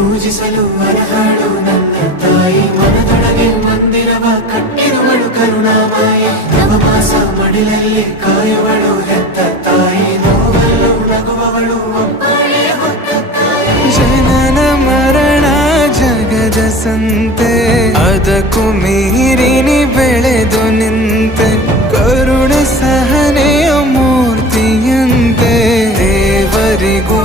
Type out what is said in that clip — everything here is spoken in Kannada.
ಪೂಜಿಸಲು ಅರ್ಹಳು ನನ್ನ ತಾಯಿ ಮನದೊಳಗೆ ಮಂದಿರವ ಕಟ್ಟಿರುವಳು ಕರುಣಾಮಾಯಿ ನವಮಾಸ ಮಡಿಲಲ್ಲಿ ಕಾಯುವಳು ಹೆತ್ತ ತಾಯಿ ನೋವಲ್ಲೂ ನಗುವವಳು ಒಬ್ಬಳೇ ಹೊತ್ತ ತಾಯಿ ಜನನ ಮರಣ ಜಗದ ಸಂತೆ ಅದಕ್ಕೂ ಮೀರಿನಿ ಬೆಳೆದು ನಿಂತೆ ಕರುಣೆ ಸಹನೆಯ ಮೂರ್ತಿಯಂತೆ ದೇವರಿಗೂ